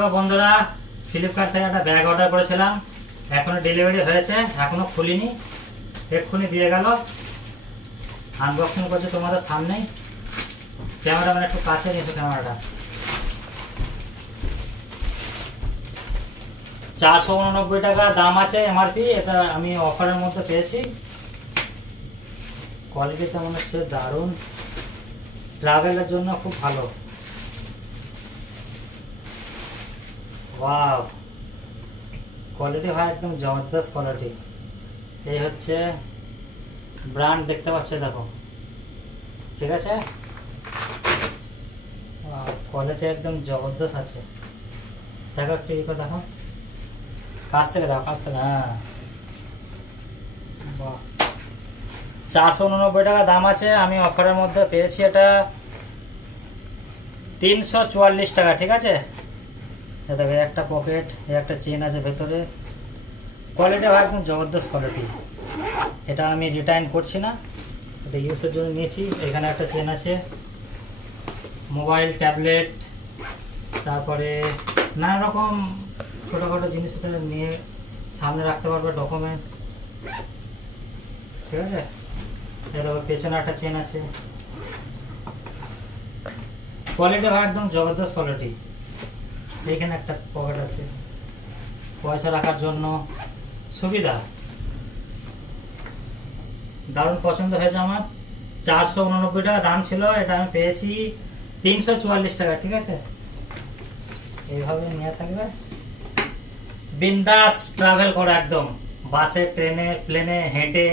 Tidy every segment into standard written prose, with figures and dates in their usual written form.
তো বন্ধুরা, ফ্লিপকার্ট থেকে একটা ব্যাগ অর্ডার করেছিলাম, এখনো ডেলিভারি হয়েছে, এখনো খুলিনি, এক্ষুনি দিয়ে গেল। আনবক্সিং করছে তোমাদের সামনেই। ক্যামেরাম্যান একটু কাছে নিয়েছো ক্যামেরাটা। 489 টাকা দাম আছে এমআরপি। এটা আমি অফারের মধ্যে পেয়েছি। কোয়ালিটি তেমন হচ্ছে দারুণ, ট্রাভেলের জন্য খুব ভালো। ওয়াও, কোয়ালিটি ভাই একদম জবরদস্ত কোয়ালিটি। এই হচ্ছে ব্র্যান্ড, দেখতে পাচ্ছ, দেখো, ঠিক আছে। কোয়ালিটি একদম জবরদস্ত আছে। দেখো একটু ই করে দেখো, কাছ থেকে দেখো, কাছ থেকে। হ্যাঁ, বাহ, 489 টাকা দাম আছে। আমি অফারের মধ্যে পেয়েছি এটা 344 টাকা, ঠিক আছে। দেখো, একটা পকেট, একটা চেন আছে ভেতরে। কোয়ালিটি ভাই একদম জবরদস্ত কোয়ালিটি। এটা আমি রিটার্ন করছি না, এটা ইউজের জন্য নিয়েছি। এখানে একটা চেন আছে, মোবাইল, ট্যাবলেট, তারপরে নানা রকম ছোটোখাটো জিনিস এখানে নিয়ে সামনে রাখতে পারবে, ডকুমেন্ট, ঠিক আছে। এবার পেছনে একটা চেন আছে। কোয়ালিটি ভাই একদম জবরদস্ত কোয়ালিটি। এখানে একটা পকেট আছে, পয়সা রাখার জন্য সুবিধা। দারুণ পছন্দ হয়েছে আমার। 489 টাকা দাম ছিল, এটা আমি পেয়েছি 344 টাকা, ঠিক আছে। এইভাবে নিয়ে থাকবে, বিন্দাস ট্রাভেল করো একদম, বাসে, ট্রেনে, প্লেনে, হেঁটে,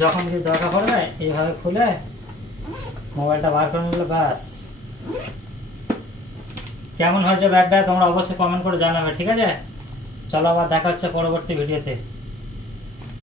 যখন যদি দরকার পড়বে এইভাবে খুলে মোবাইলটা বার করে নিলে ব্যাস। কেমন হয়েছে ব্যাগটা তোমরা অবশ্যই কমেন্ট করে জানাবে, ঠিক আছে। চলো, আবার দেখা হচ্ছে পরবর্তী ভিডিওতে।